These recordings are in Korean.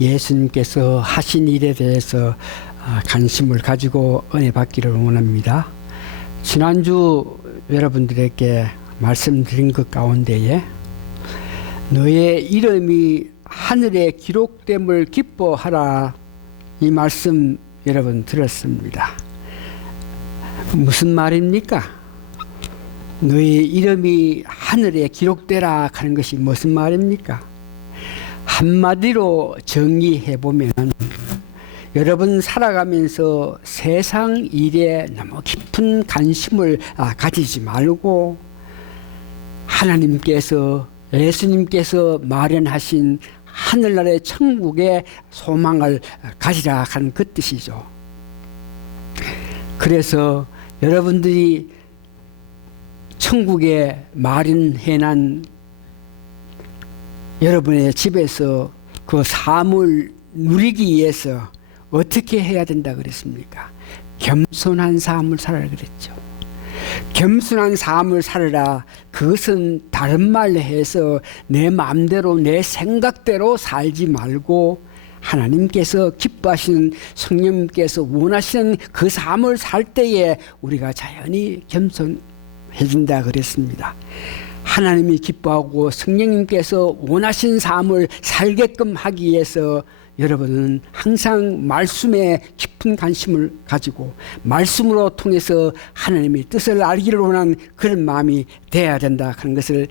예수님께서 하신 일에 대해서 관심을 가지고 은혜 받기를 원합니다. 지난주 여러분들에게 말씀드린 것 가운데에 너의 이름이 하늘에 기록됨을 기뻐하라, 이 말씀 여러분 들었습니다. 무슨 말입니까? 너의 이름이 하늘에 기록되라 하는 것이 무슨 말입니까? 한마디로 정의해보면 여러분 살아가면서 세상 일에 너무 깊은 관심을 가지지 말고 하나님께서, 예수님께서 마련하신 하늘나라의 천국의 소망을 가지라 하는 그 뜻이죠. 그래서 여러분들이 천국에 마련해난 여러분의 집에서 그 삶을 누리기 위해서 어떻게 해야 된다 그랬습니까? 겸손한 삶을 살아라 그랬죠. 겸손한 삶을 살아라. 그것은 다른 말로 해서 내 마음대로 내 생각대로 살지 말고 하나님께서 기뻐하시는, 성령님께서 원하시는 그 삶을 살 때에 우리가 자연히 겸손해진다 그랬습니다. 하나님이 기뻐하고 성령님께서 원하신 삶을 살게끔 하기 위해서 여러분은 항상 말씀에 깊은 관심을 가지고 말씀으로 통해서 하나님의 뜻을 알기를 원하는 그런 마음이 되어야 된다 하는 것을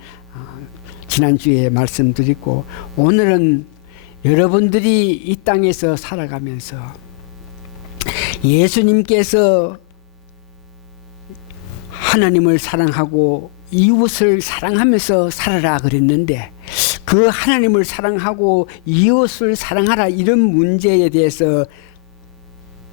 지난주에 말씀드리고, 오늘은 여러분들이 이 땅에서 살아가면서 예수님께서 하나님을 사랑하고 이웃을 사랑하면서 살아라 그랬는데, 그 하나님을 사랑하고 이웃을 사랑하라 이런 문제에 대해서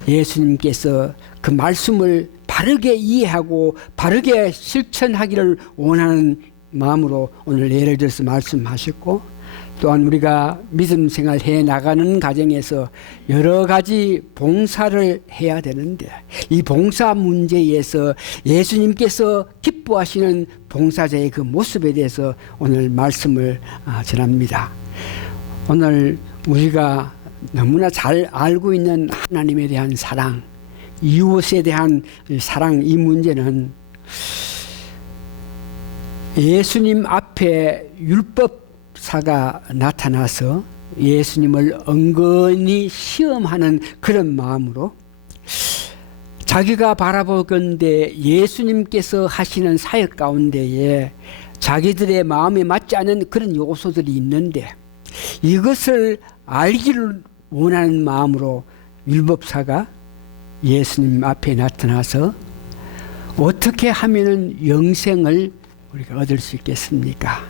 예수님께서 그 말씀을 바르게 이해하고 바르게 실천하기를 원하는 마음으로 오늘 예를 들어서 말씀하셨고, 또한 우리가 믿음 생활 해 나가는 과정에서 여러 가지 봉사를 해야 되는데, 이 봉사 문제에서 예수님께서 기뻐하시는 봉사자의 그 모습에 대해서 오늘 말씀을 전합니다. 오늘 우리가 너무나 잘 알고 있는 하나님에 대한 사랑, 이웃에 대한 사랑, 이 문제는 예수님 앞에 율법사가 나타나서 예수님을 은근히 시험하는 그런 마음으로 자기가 바라보건대 예수님께서 하시는 사역 가운데에 자기들의 마음에 맞지 않는 그런 요소들이 있는데, 이것을 알기를 원하는 마음으로 율법사가 예수님 앞에 나타나서 어떻게 하면 영생을 우리가 얻을 수 있겠습니까?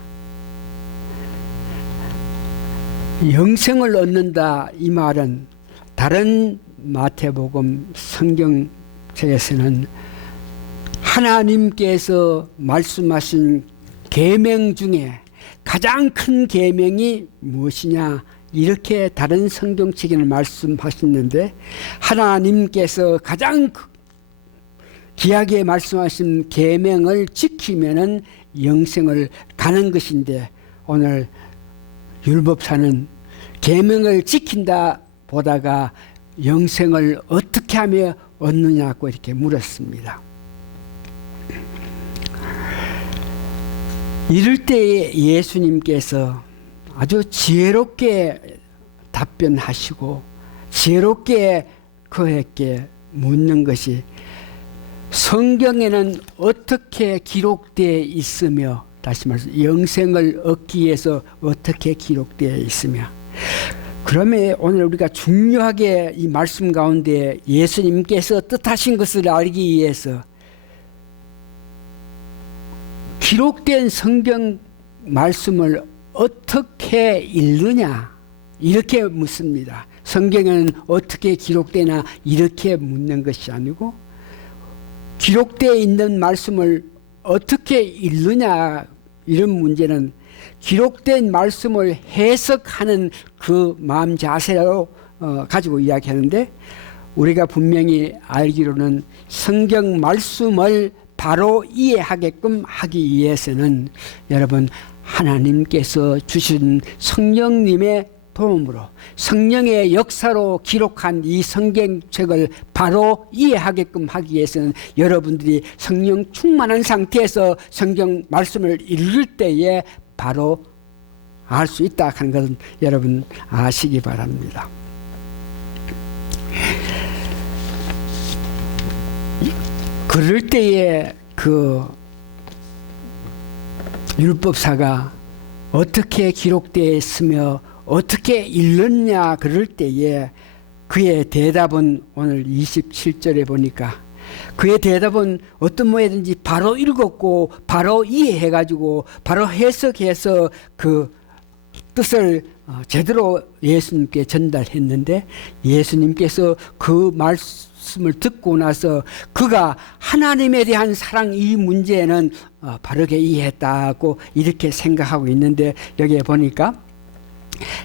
영생을 얻는다, 이 말은 다른 마태복음 성경책에서는 하나님께서 말씀하신 계명 중에 가장 큰 계명이 무엇이냐, 이렇게 다른 성경책에는 말씀하셨는데, 하나님께서 가장 귀하게 말씀하신 계명을 지키면은 영생을 가는 것인데, 오늘 율법사는 계명을 지킨다 보다가 영생을 어떻게 하며 얻느냐고 이렇게 물었습니다. 이럴 때에 예수님께서 아주 지혜롭게 답변하시고 지혜롭게 그에게 묻는 것이, 성경에는 어떻게 기록되어 있으며, 다시 말해서 영생을 얻기 위해서 어떻게 기록되어 있으며, 그러면 오늘 우리가 중요하게 이 말씀 가운데 예수님께서 뜻하신 것을 알기 위해서 기록된 성경 말씀을 어떻게 읽느냐, 이렇게 묻습니다. 성경에는 어떻게 기록되나 이렇게 묻는 것이 아니고, 기록되어 있는 말씀을 어떻게 읽느냐, 이런 문제는 기록된 말씀을 해석하는 그 마음 자세로 가지고 이야기하는데, 우리가 분명히 알기로는 성경 말씀을 바로 이해하게끔 하기 위해서는 여러분 하나님께서 주신 성령님의 도움으로 성령의 역사로 기록한 이 성경책을 바로 이해하게끔 하기 위해서는 여러분들이 성령 충만한 상태에서 성경 말씀을 읽을 때에 바로 알 수 있다 하는 것은 여러분 아시기 바랍니다. 그럴 때에 그 율법사가 어떻게 기록되어 있으며 어떻게 읽느냐 그럴 때에 그의 대답은 오늘 27절에 보니까 그의 대답은 어떤 모양이든지 바로 읽었고 바로 이해해가지고 바로 해석해서 그 뜻을 제대로 예수님께 전달했는데 예수님께서 그 말씀을 듣고 나서 그가 하나님에 대한 사랑 이 문제는 바르게 이해했다고 이렇게 생각하고 있는데 여기에 보니까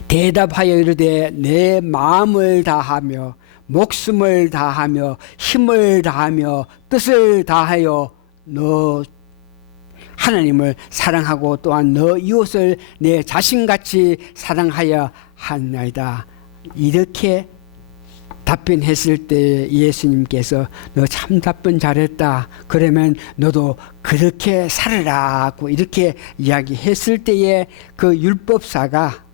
대답하여 이르되 내 마음을 다하며 목숨을 다하며 힘을 다하며 뜻을 다하여 너 하나님을 사랑하고 또한 너 이웃을 내 자신같이 사랑하여 하나이다. 이렇게 답변했을 때 예수님께서 너 참 답변 잘했다. 그러면 너도 그렇게 살아라고 이렇게 이야기했을 때에 그 율법사가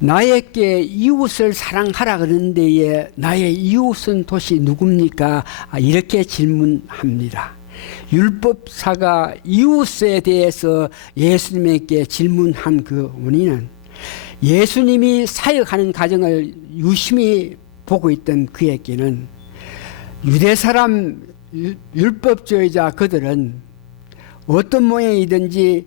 나에게 이웃을 사랑하라 그러는 데에 나의 이웃은 도대체 누굽니까? 이렇게 질문합니다. 율법사가 이웃에 대해서 예수님에게 질문한 그 원인은 예수님이 사역하는 과정을 유심히 보고 있던 그에게는 유대 사람 율법주의자 그들은 어떤 모양이든지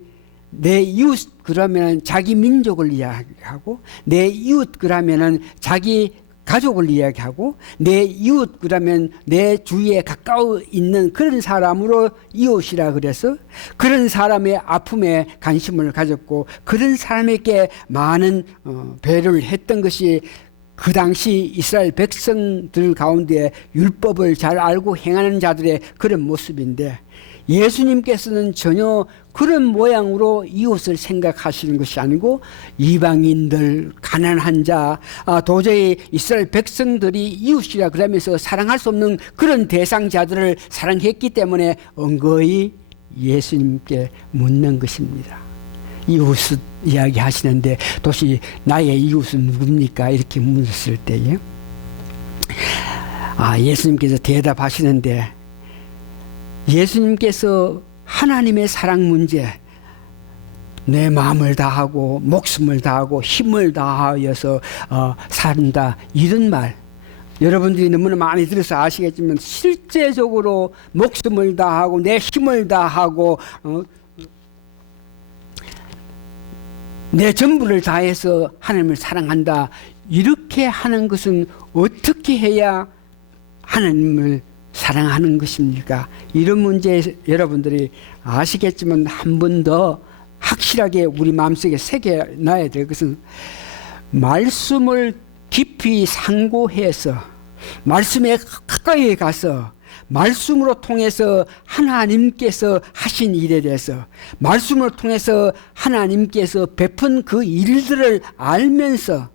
내 이웃 그러면 자기 민족을 이야기하고 내 이웃 그러면 자기 가족을 이야기하고 내 이웃 그러면 내 주위에 가까워 있는 그런 사람으로 이웃이라 그래서 그런 사람의 아픔에 관심을 가졌고 그런 사람에게 많은 배려를 했던 것이 그 당시 이스라엘 백성들 가운데 율법을 잘 알고 행하는 자들의 그런 모습인데 예수님께서는 전혀 그런 모양으로 이웃을 생각하시는 것이 아니고 이방인들, 가난한 자, 도저히 이스라엘 백성들이 이웃이라 그러면서 사랑할 수 없는 그런 대상자들을 사랑했기 때문에 언거히 예수님께 묻는 것입니다. 이웃 이야기 하시는데 도대체 나의 이웃은 누굽니까? 이렇게 묻었을 때에 예수님께서 대답하시는데 예수님께서 하나님의 사랑 문제 내 마음을 다하고 목숨을 다하고 힘을 다하여서 산다 이런 말 여러분들이 너무나 많이 들어서 아시겠지만 실제적으로 목숨을 다하고 내 힘을 다하고 내 전부를 다해서 하나님을 사랑한다 이렇게 하는 것은 어떻게 해야 하나님을 사랑하는 것입니까? 이런 문제 여러분들이 아시겠지만 한 번 더 확실하게 우리 마음속에 새겨놔야 될 것은 말씀을 깊이 상고해서 말씀에 가까이 가서 말씀으로 통해서 하나님께서 하신 일에 대해서 말씀을 통해서 하나님께서 베푼 그 일들을 알면서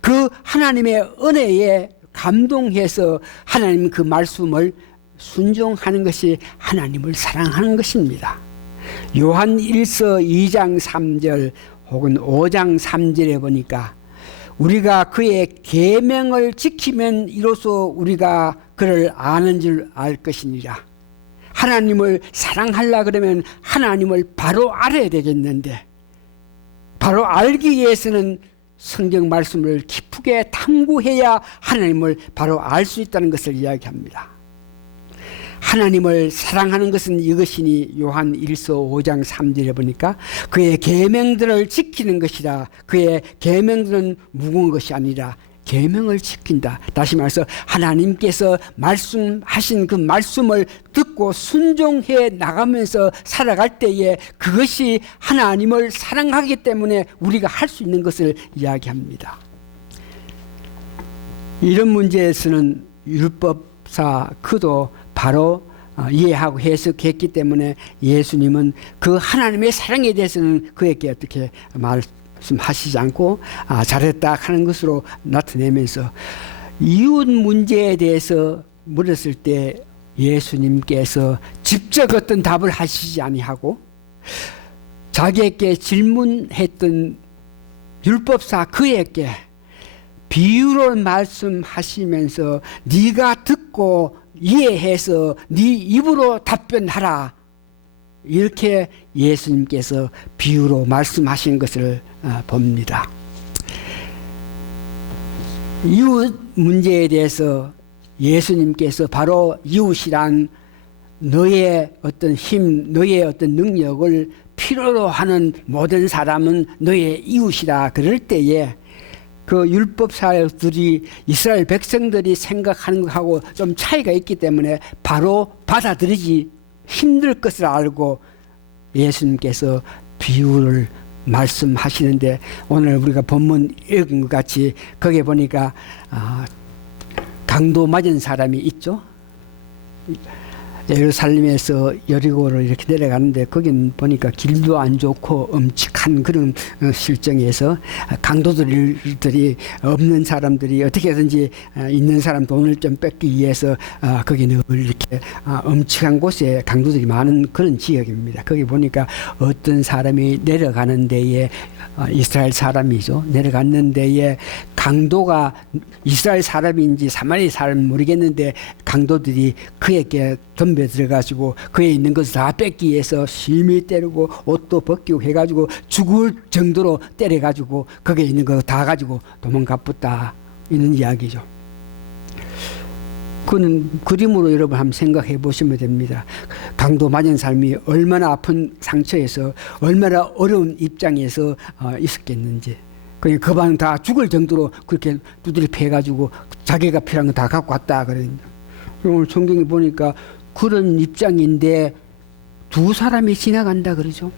그 하나님의 은혜에 감동해서 하나님 그 말씀을 순종하는 것이 하나님을 사랑하는 것입니다. 요한 1서 2장 3절 혹은 5장 3절에 보니까 우리가 그의 계명을 지키면 이로써 우리가 그를 아는 줄 알 것이니라. 하나님을 사랑하려 그러면 하나님을 바로 알아야 되겠는데 바로 알기 위해서는 성경 말씀을 깊게 탐구해야 하나님을 바로 알 수 있다는 것을 이야기합니다. 하나님을 사랑하는 것은 이것이니 요한 1서 5장 3절에 보니까 그의 계명들을 지키는 것이라. 그의 계명들은 무거운 것이 아니라 계명을 지킨다. 다시 말해서 하나님께서 말씀하신 그 말씀을 듣고 순종해 나가면서 살아갈 때에 그것이 하나님을 사랑하기 때문에 우리가 할 수 있는 것을 이야기합니다. 이런 문제에서는 율법사 그도 바로 이해하고 해석했기 때문에 예수님은 그 하나님의 사랑에 대해서는 그에게 어떻게 말씀하시지 않고 잘했다 하는 것으로 나타내면서 이웃 문제에 대해서 물었을 때 예수님께서 직접 어떤 답을 하시지 아니하고 자기에게 질문했던 율법사 그에게 비유로 말씀하시면서 네가 듣고 이해해서 네 입으로 답변하라, 이렇게 예수님께서 비유로 말씀하신 것을 봅니다. 이웃 문제에 대해서 예수님께서 바로 이웃이란 너의 어떤 힘, 너의 어떤 능력을 필요로 하는 모든 사람은 너의 이웃이라 그럴 때에 그 율법사들이 이스라엘 백성들이 생각하는 것하고 좀 차이가 있기 때문에 바로 받아들이지 힘들 것을 알고 예수님께서 비유를 말씀하시는데, 오늘 우리가 본문 읽은 것 같이 거기에 보니까 강도 맞은 사람이 있죠. 예루살렘에서 여리고를 이렇게 내려가는데 거긴 보니까 길도 안 좋고 엄측한 그런 실정에서 강도들이 없는 사람들이 어떻게든지 있는 사람 돈을 좀 뺏기 위해서 거기는 이렇게 엄측한 곳에 강도들이 많은 그런 지역입니다. 거기 보니까 어떤 사람이 내려가는 데에 이스라엘 사람이죠. 내려갔는 데에 강도가 이스라엘 사람인지 사마리 사람인지 모르겠는데 강도들이 그에게 덤벼 들어가지고 그에 있는 것을 다 뺏기 위해서 심히 때리고 옷도 벗기고 해가지고 죽을 정도로 때려가지고 거기에 있는 거 다 가지고 도망가쁘다, 이런 이야기죠. 그는 그림으로 여러분 한번 생각해 보시면 됩니다. 강도 맞은 사람이 얼마나 아픈 상처에서 얼마나 어려운 입장에서 있었겠는지. 그냥 그 방 다 죽을 정도로 그렇게 두드려 패가지고 자기가 필요한 거 다 갖고 왔다 그러는데, 오늘 성경에 보니까 그런 입장인데 두 사람이 지나간다 그러죠.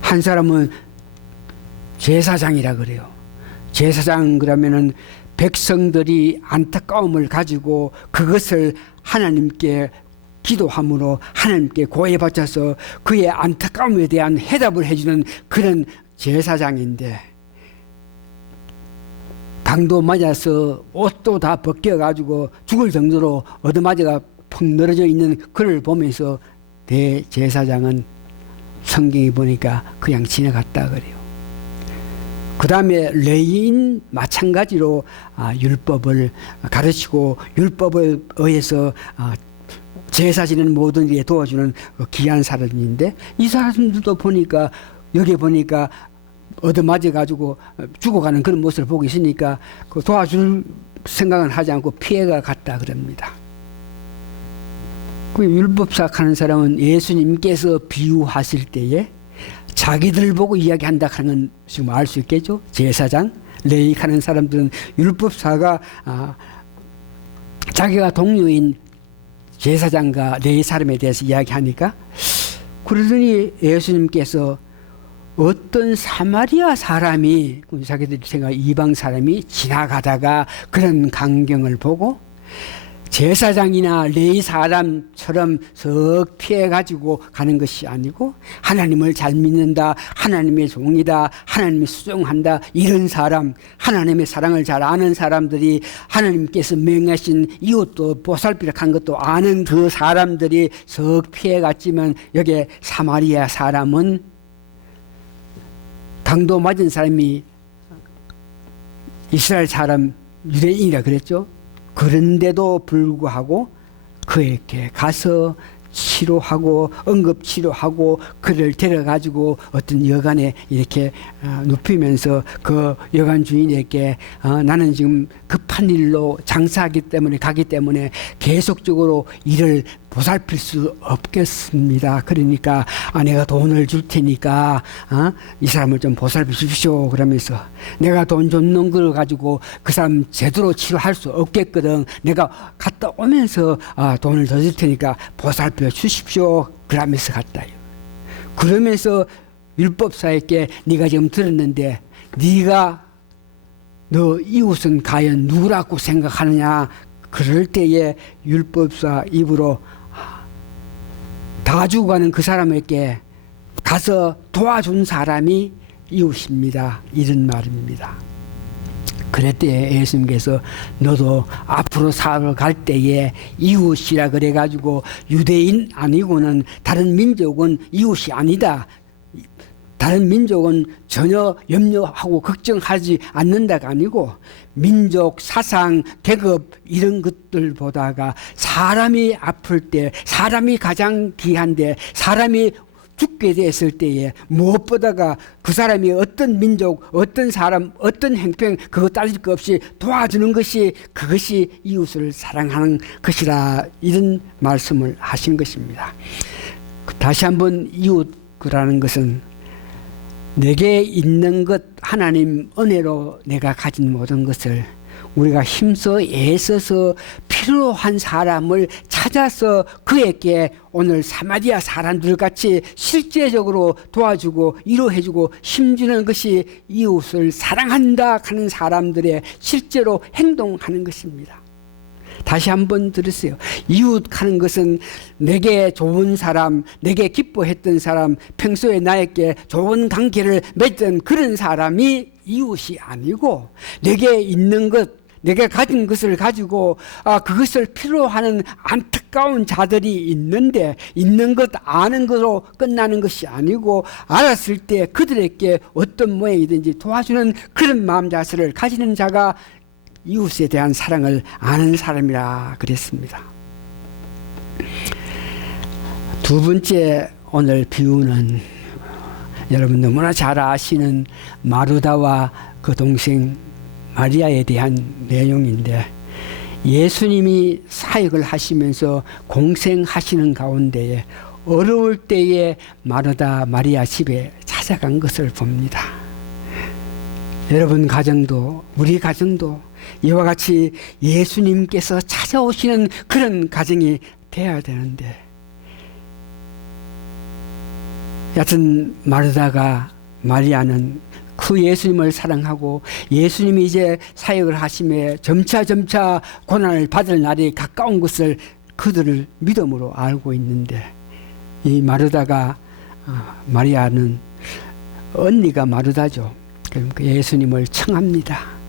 한 사람은 제사장이라 그래요. 제사장 그러면은 백성들이 안타까움을 가지고 그것을 하나님께 기도함으로 하나님께 고해 바쳐서 그의 안타까움에 대한 해답을 해주는 그런 제사장인데, 강도 맞아서 옷도 다 벗겨가지고 죽을 정도로 얻어맞아가 푹 늘어져 있는 그를 보면서 대제사장은 성경이 보니까 그냥 지나갔다 그래요. 그 다음에 레위인 마찬가지로 율법을 가르치고 율법을 의해서 제사 지내는 모든 일에 도와주는 귀한 사람인데, 이 사람들도 보니까 여기 보니까 얻어맞아가지고 죽어가는 그런 모습을 보고 있으니까 그 도와줄 생각은 하지 않고 피해가 갔다 그럽니다. 그 율법사하는 사람은 예수님께서 비유하실 때에 자기들 보고 이야기한다 하는 건 지금 알 수 있겠죠. 제사장, 레위하는 사람들은 율법사가 자기가 동료인 제사장과 레위 사람에 대해서 이야기하니까, 그러더니 예수님께서 어떤 사마리아 사람이, 자기들이 생각 이방 사람이 지나가다가 그런 광경을 보고 제사장이나 레위 사람처럼 석 피해가지고 가는 것이 아니고 하나님을 잘 믿는다, 하나님의 종이다, 하나님을 수종한다, 이런 사람, 하나님의 사랑을 잘 아는 사람들이 하나님께서 명하신 이웃도 보살피라 한 것도 아는 그 사람들이 석 피해갔지만, 여기에 사마리아 사람은 강도 맞은 사람이 이스라엘 사람 유대인이라 그랬죠. 그런데도 불구하고 그에게 가서 치료하고 응급치료하고 그를 데려가지고 어떤 여관에 이렇게 눕히면서 그 여관 주인에게 나는 지금 급한 일로 장사하기 때문에 가기 때문에 계속적으로 일을 보살필 수 없겠습니다. 그러니까 내가 돈을 줄 테니까 이 사람을 좀 보살펴 주십시오. 그러면서 내가 돈 줬는 걸 가지고 그 사람 제대로 치료할 수 없겠거든. 내가 갔다 오면서 돈을 더 줄 테니까 보살펴 주십시오. 그러면서 갔다. 그러면서 율법사에게 네가 지금 들었는데 네가 너 이웃은 과연 누구라고 생각하느냐. 그럴 때에 율법사 입으로 다 죽어가는 그 사람에게 가서 도와준 사람이 이웃입니다. 이런 말입니다. 그랬대 예수님께서 너도 앞으로 살아갈 때에 이웃이라 그래가지고 유대인 아니고는 다른 민족은 이웃이 아니다. 다른 민족은 전혀 염려하고 걱정하지 않는다가 아니고 민족, 사상, 계급 이런 것들보다가 사람이 아플 때, 사람이 가장 귀한데, 사람이 죽게 됐을 때에 무엇보다가 그 사람이 어떤 민족, 어떤 사람, 어떤 행평 그거 따질 것 없이 도와주는 것이 그것이 이웃을 사랑하는 것이라 이런 말씀을 하신 것입니다. 다시 한번 이웃이라는 것은 내게 있는 것 하나님 은혜로 내가 가진 모든 것을 우리가 힘써 애써서 필요한 사람을 찾아서 그에게 오늘 사마리아 사람들 같이 실제적으로 도와주고 위로해주고 힘주는 것이 이웃을 사랑한다 하는 사람들의 실제로 행동하는 것입니다. 다시 한번 들으세요. 이웃 하는 것은 내게 좋은 사람, 내게 기뻐했던 사람, 평소에 나에게 좋은 관계를 맺던 그런 사람이 이웃이 아니고 내게 있는 것, 내가 가진 것을 가지고 그것을 필요하는 안타까운 자들이 있는데 있는 것 아는 것으로 끝나는 것이 아니고 알았을 때 그들에게 어떤 모양이든지 도와주는 그런 마음 자세를 가지는 자가 이웃에 대한 사랑을 아는 사람이라 그랬습니다. 두 번째 오늘 비유는 여러분 너무나 잘 아시는 마르다와 그 동생 마리아에 대한 내용인데 예수님이 사역을 하시면서 공생하시는 가운데에 어려울 때에 마르다 마리아 집에 찾아간 것을 봅니다. 여러분 가정도 우리 가정도 이와 같이 예수님께서 찾아오시는 그런 가정이 돼야 되는데 여하튼 마르다가 마리아는 그 예수님을 사랑하고 예수님이 이제 사역을 하심에 점차 고난을 받을 날이 가까운 것을 그들을 믿음으로 알고 있는데 이 마르다가 마리아는 언니가 마르다죠. 그러니까 예수님을 청합니다.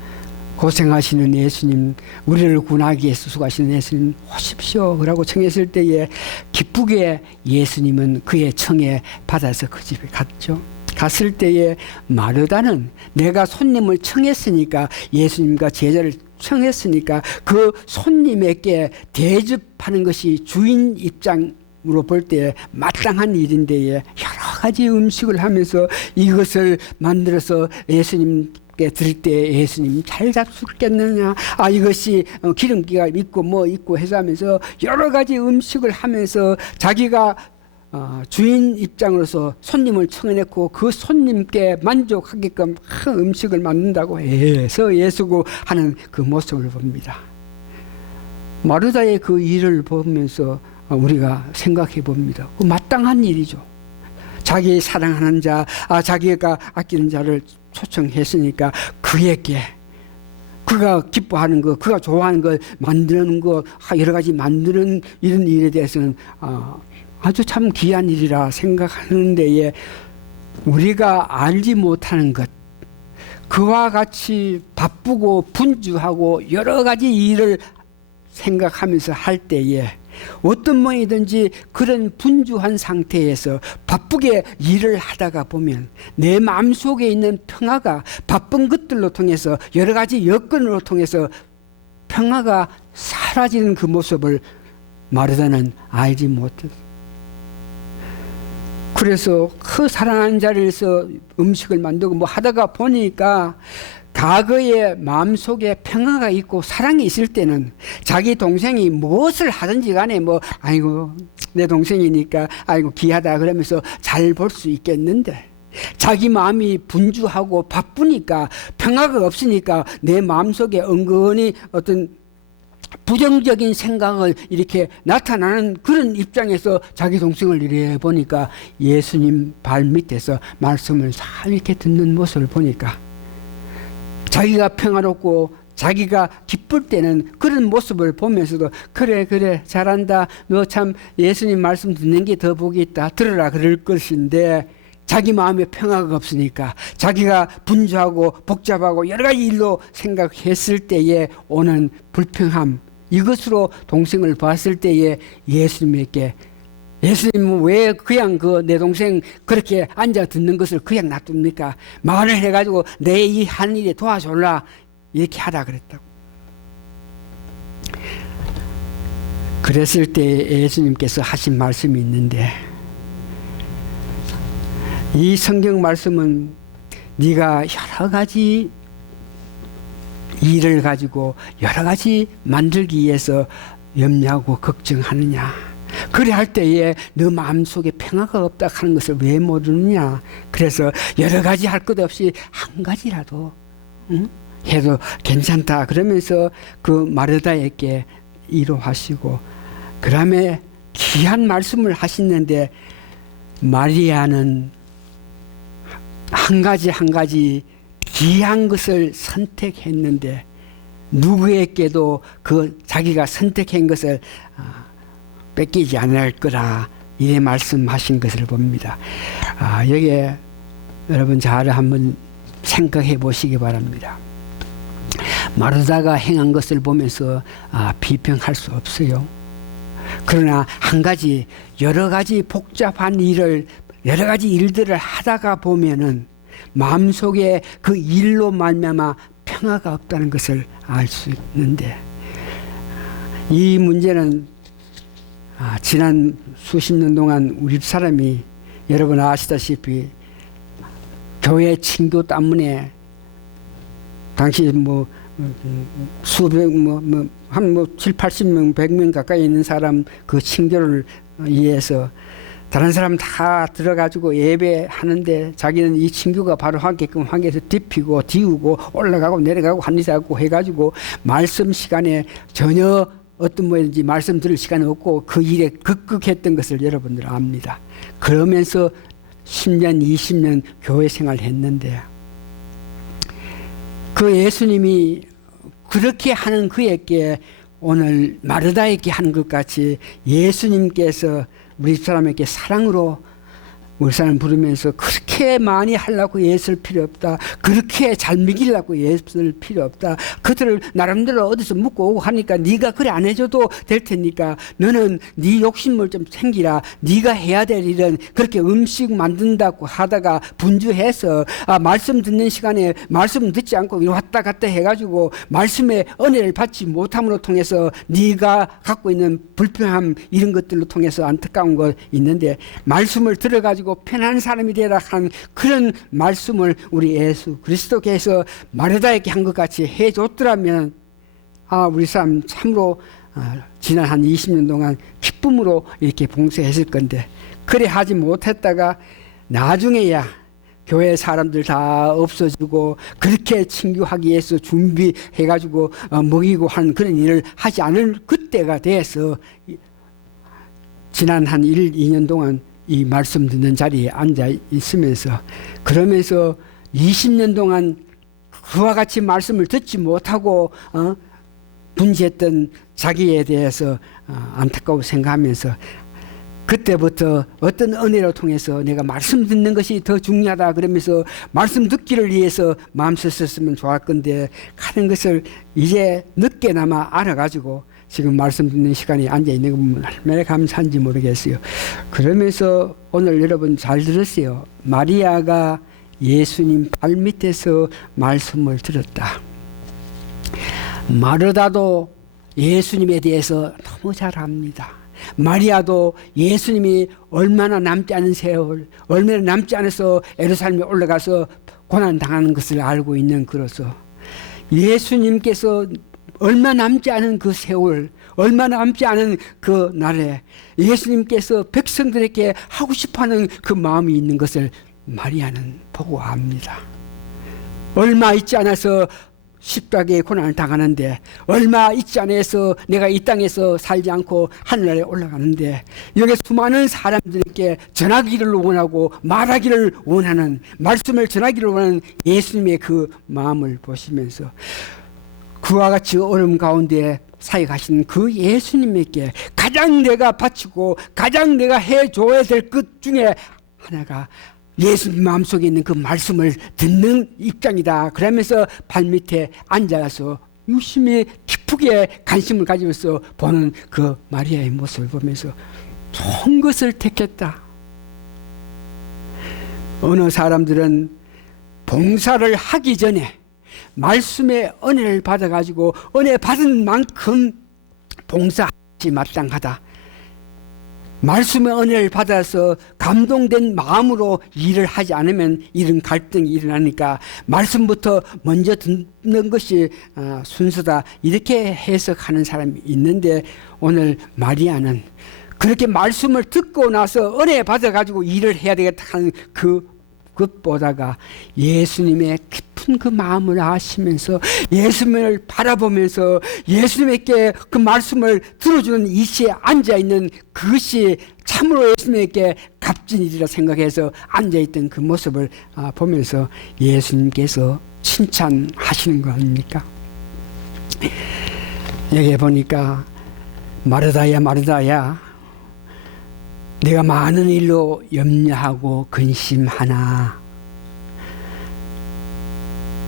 고생하시는 예수님, 우리를 구원하기 위해서 수고하시는 예수님 오십시오 라고 청했을 때에 기쁘게 예수님은 그의 청에 받아서 그 집에 갔죠. 갔을 때에 마르다는 내가 손님을 청했으니까 예수님과 제자를 청했으니까 그 손님에게 대접하는 것이 주인 입장으로 볼 때 마땅한 일인데 여러 가지 음식을 하면서 이것을 만들어서 예수님께 드릴 때 예수님 잘 잡수겠느냐 이것이 기름기가 있고 뭐 있고 해서 하면서 여러 가지 음식을 하면서 자기가 주인 입장으로서 손님을 청해냈고 그 손님께 만족하게끔 음식을 만든다고 해서 예수고 하는 그 모습을 봅니다. 마르다의 그 일을 보면서 우리가 생각해 봅니다. 그 마땅한 일이죠. 자기 사랑하는 자, 자기가 아끼는 자를 초청했으니까 그에게 그가 기뻐하는 것, 그가 좋아하는 걸 만드는 것, 여러 가지 만드는 이런 일에 대해서는 아주 참 귀한 일이라 생각하는 데에 우리가 알지 못하는 것, 그와 같이 바쁘고 분주하고 여러 가지 일을 생각하면서 할 때에 어떤 모양이든지 그런 분주한 상태에서 바쁘게 일을 하다가 보면 내 마음속에 있는 평화가 바쁜 것들로 통해서 여러 가지 여건으로 통해서 평화가 사라지는 그 모습을 마르다는 알지 못했어요. 그래서 그 사랑하는 자리에서 음식을 만들고 뭐 하다가 보니까 과거에 마음속에 평화가 있고 사랑이 있을 때는 자기 동생이 무엇을 하든지 간에 아이고 내 동생이니까 아이고 귀하다 그러면서 잘 볼 수 있겠는데 자기 마음이 분주하고 바쁘니까 평화가 없으니까 내 마음속에 은근히 어떤 부정적인 생각을 이렇게 나타나는 그런 입장에서 자기 동생을 이래 보니까 예수님 발 밑에서 말씀을 잘 이렇게 듣는 모습을 보니까 자기가 평화롭고 자기가 기쁠 때는 그런 모습을 보면서도 그래 잘한다 너 참 예수님 말씀 듣는 게 더 복이 있다 들으라 그럴 것인데 자기 마음에 평화가 없으니까 자기가 분주하고 복잡하고 여러 가지 일로 생각했을 때에 오는 불평함, 이것으로 동생을 봤을 때에 예수님에게, 예수님은 왜 그냥 내 동생 그렇게 앉아 듣는 것을 그냥 놔둡니까? 말을 해가지고 내 이 한 일에 도와줄라 이렇게 하라 그랬다고. 그랬을 때 예수님께서 하신 말씀이 있는데, 이 성경 말씀은 네가 여러 가지 일을 가지고 여러 가지 만들기 위해서 염려하고 걱정하느냐, 그래 할 때에 너 마음속에 평화가 없다 하는 것을 왜 모르느냐. 그래서 여러 가지 할 것 없이 한 가지라도 해도 괜찮다 그러면서 그 마르다에게 위로하시고, 그 다음에 귀한 말씀을 하시는데, 마리아는 한 가지 한 가지 귀한 것을 선택했는데 누구에게도 그 자기가 선택한 것을 뺏기지 않을 거라 이래 말씀하신 것을 봅니다. 여기에 여러분 잘 한번 생각해 보시기 바랍니다. 마르다가 행한 것을 보면서 비평할 수 없어요. 그러나 한 가지, 여러 가지 복잡한 일을, 여러 가지 일들을 하다가 보면은 마음속에 그 일로 말미암아 평화가 없다는 것을 알 수 있는데, 이 문제는 지난 수십 년 동안 우리 사람이, 여러분 아시다시피 교회 친교 때문에 당시 수백 한 7, 80명, 100명 가까이 있는 사람 그 친교를 위해서 다른 사람 다 들어가지고 예배하는데 자기는 이 친교가 바로 하게끔 환경에서 딥히고 디우고 올라가고 내려가고 한리사고 해가지고 말씀 시간에 전혀 어떤 뭐든지 말씀 들을 시간이 없고 그 일에 극극했던 것을 여러분들 압니다. 그러면서 10년, 20년 교회 생활을 했는데, 그 예수님이 그렇게 하는 그에게 오늘 마르다에게 하는 것 같이 예수님께서 우리 사람에게 사랑으로 우리 사람 부르면서 그렇게 많이 하려고 애쓸 필요 없다. 그렇게 잘 먹이려고 애쓸 필요 없다. 그들을 나름대로 어디서 묻고 오고 하니까 네가 그래 안 해줘도 될 테니까 너는 네 욕심을 좀 챙기라. 네가 해야 될 일은 그렇게 음식 만든다고 하다가 분주해서 말씀 듣는 시간에 말씀 듣지 않고 왔다 갔다 해가지고 말씀의 은혜를 받지 못함으로 통해서 네가 갖고 있는 불평함 이런 것들로 통해서 안타까운 거 있는데, 말씀을 들어가지고 편한 사람이 되라 한 그런 말씀을 우리 예수 그리스도께서 마르다에게 한 것 같이 해줬더라면 우리 사람 참으로 지난 한 20년 동안 기쁨으로 이렇게 봉사했을 건데, 그래 하지 못했다가 나중에야 교회 사람들 다 없어지고 그렇게 친교하기 위해서 준비해가지고 먹이고 한 그런 일을 하지 않을 그때가 돼서 지난 한 1, 2년 동안 이 말씀 듣는 자리에 앉아 있으면서, 그러면서 20년 동안 그와 같이 말씀을 듣지 못하고 분지했던 자기에 대해서 안타까워 생각하면서, 그때부터 어떤 은혜로 통해서 내가 말씀 듣는 것이 더 중요하다 그러면서 말씀 듣기를 위해서 마음 썼으면 좋을 건데 하는 것을 이제 늦게나마 알아가지고 지금 말씀 듣는 시간에 앉아있는 거 보면 얼마나 감사한지 모르겠어요. 그러면서 오늘 여러분 잘 들으세요. 마리아가 예수님 발밑에서 말씀을 들었다. 마르다도 예수님에 대해서 너무 잘 압니다. 마리아도 예수님이 얼마나 남지 않은 세월, 얼마나 남지 않아서 예루살렘에 올라가서 고난당하는 것을 알고 있는 그로서 예수님께서 얼마 남지 않은 그 세월, 얼마 남지 않은 그 날에 예수님께서 백성들에게 하고 싶어하는 그 마음이 있는 것을 마리아는 보고 압니다. 얼마 있지 않아서 십자가의 고난을 당하는데, 얼마 있지 않아서 내가 이 땅에서 살지 않고 하늘나라에 올라가는데, 여기 수많은 사람들에게 전하기를 원하고 말하기를 원하는, 말씀을 전하기를 원하는 예수님의 그 마음을 보시면서 그와 같이 어려움 가운데 사역하신 그 예수님에게 가장 내가 바치고 가장 내가 해줘야 될 것 중에 하나가 예수님 마음속에 있는 그 말씀을 듣는 입장이다. 그러면서 발밑에 앉아서 유심히 깊게 관심을 가지면서 보는 그 마리아의 모습을 보면서 좋은 것을 택했다. 어느 사람들은 봉사를 하기 전에 말씀의 은혜를 받아가지고 은혜 받은 만큼 봉사하지 마땅하다. 말씀의 은혜를 받아서 감동된 마음으로 일을 하지 않으면 이런 갈등이 일어나니까 말씀부터 먼저 듣는 것이 순서다. 이렇게 해석하는 사람이 있는데 오늘 마리아는 그렇게 말씀을 듣고 나서 은혜 받아가지고 일을 해야 되겠다 하는 그것보다가 예수님의 깊은 그 마음을 아시면서 예수님을 바라보면서 예수님께 그 말씀을 들어주는 이시에 앉아있는 그것이 참으로 예수님께 값진 일이라 생각해서 앉아있던 그 모습을 보면서 예수님께서 칭찬하시는 거 아닙니까? 여기 보니까 마르다야 마르다야 내가 많은 일로 염려하고 근심하나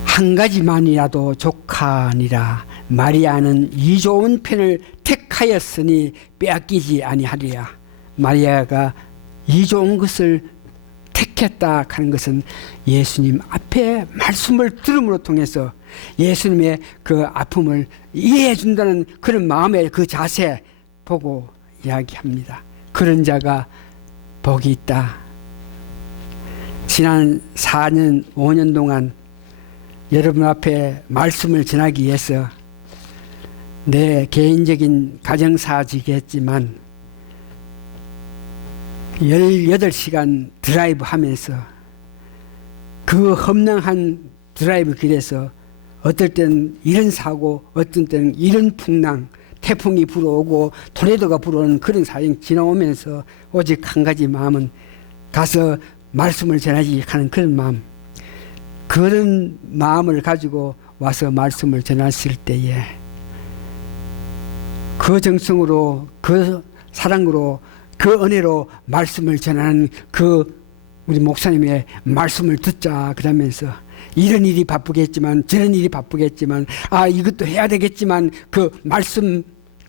한 가지만이라도 족하니라. 마리아는 이 좋은 편을 택하였으니 빼앗기지 아니하리라. 마리아가 이 좋은 것을 택했다 하는 것은 예수님 앞에 말씀을 들음으로 통해서 예수님의 그 아픔을 이해해 준다는 그런 마음의 그 자세 보고 이야기합니다. 그런 자가 복이 있다. 지난 4년, 5년 동안 여러분 앞에 말씀을 전하기 위해서 내 개인적인 가정사직이었지만 18시간 드라이브 하면서 그 험난한 드라이브 길에서 어떨 때는 이런 사고, 어떤 때는 이런 풍랑, 태풍이 불어오고 토네이도가 불어오는 그런 사정 지나오면서 오직 한 가지 마음은 가서 말씀을 전하지 하는 그런 마음, 그런 마음을 가지고 와서 말씀을 전했을 때에 그 정성으로 그 사랑으로 그 은혜로 말씀을 전하는 그 우리 목사님의 말씀을 듣자 그러면서 이런 일이 바쁘겠지만 저런 일이 바쁘겠지만 이것도 해야 되겠지만 그 말씀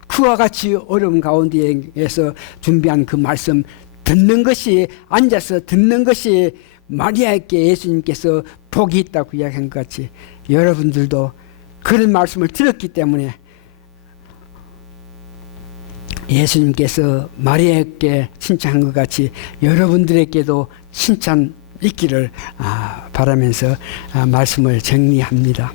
그와 같이 어려운 가운데에서 준비한 그 말씀 듣는 것이 앉아서 듣는 것이 마리아에게 예수님께서 복이 있다고 이야기한 것 같이 여러분들도 그런 말씀을 들었기 때문에 예수님께서 마리아에게 칭찬한 것 같이 여러분들에게도 칭찬 있기를 바라면서 말씀을 정리합니다.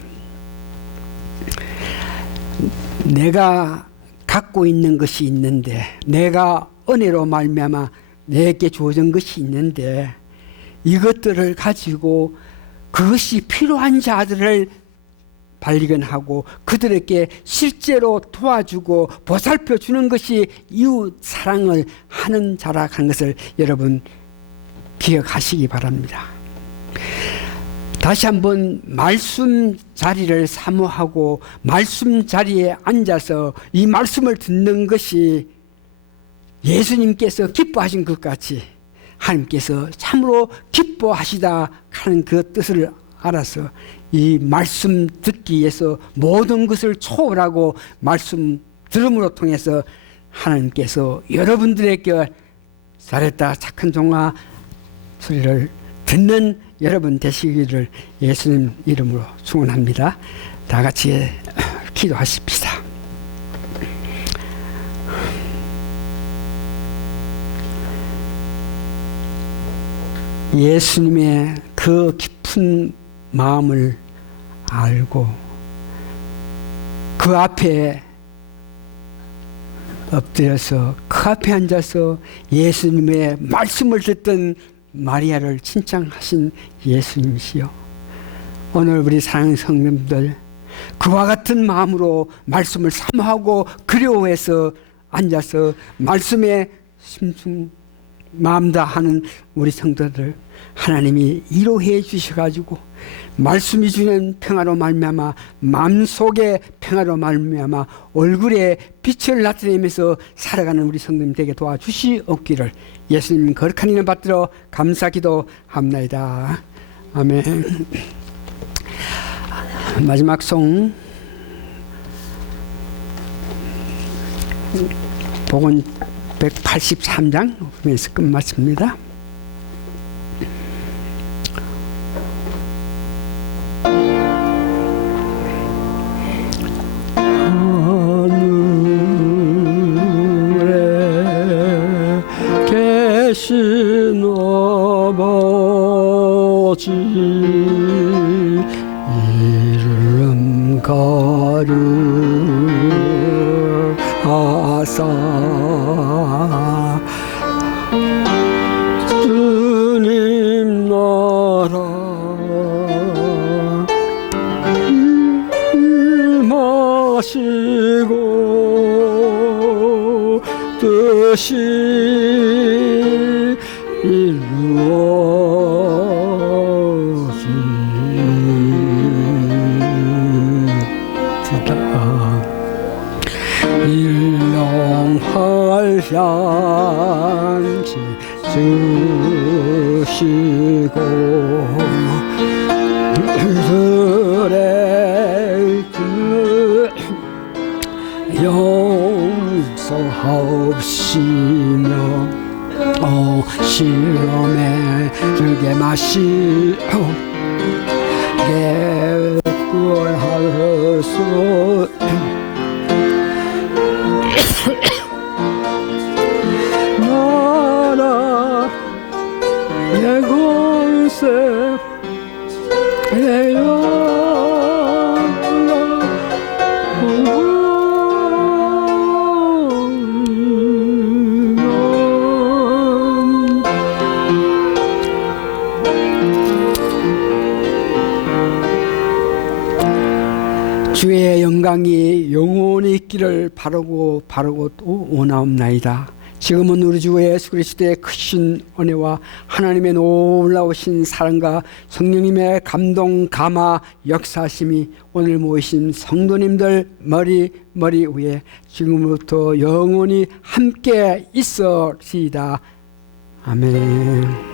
내가 갖고 있는 것이 있는데 내가 은혜로 말미암아 내게 주어진 것이 있는데 이것들을 가지고 그것이 필요한 자들을 발견하고 그들에게 실제로 도와주고 보살펴 주는 것이 이웃 사랑을 하는 자라 하는 것을 여러분 기억하시기 바랍니다. 다시 한번 말씀 자리를 사모하고 말씀 자리에 앉아서 이 말씀을 듣는 것이 예수님께서 기뻐하신 것 같이 하나님께서 참으로 기뻐하시다 하는 그 뜻을 알아서 이 말씀 듣기 위해서 모든 것을 초월하고 말씀 들음으로 통해서 하나님께서 여러분들에게 잘했다 착한 종아 소리를 듣는 여러분 되시기를 예수님 이름으로 축원합니다. 다 같이 기도하십시다. 예수님의 그 깊은 마음을 알고 그 앞에 엎드려서 그 앞에 앉아서 예수님의 말씀을 듣던 마리아를 칭찬하신 예수님이시여, 오늘 우리 사랑하는 성도님들 그와 같은 마음으로 말씀을 사모하고 그리워해서 앉아서 말씀에 심중 마음 다하는 우리 성도들 하나님이 위로해 주셔가지고 말씀이 주는 평화로 말미암아 마음속의 평화로 말미암아 얼굴에 빛을 나타내면서 살아가는 우리 성도님 되게 도와주시옵기를 예수님 거룩한 이름 받들어 감사 기도합나이다. 아멘. 마지막 송 복음 183장 에서 끝마칩니다. 하늘에 계신 아버지 이름 거룩하사 주님 나라 임하시고 뜻이 이루어지리다. 일용할 향기 주시고 그들의 그 용서하옵시며 시험에 들게 마시게 구원하소서. 나라 내 곳에 내 주의 영광이 영원히 있기를 바라고 또 원하옵나이다. 지금은 우리 주 예수 그리스도의 크신 은혜와 하나님의 놀라우신 사랑과 성령님의 감동 감화 역사심이 오늘 모이신 성도님들 머리 위에 지금부터 영원히 함께 있으리이다. 아멘.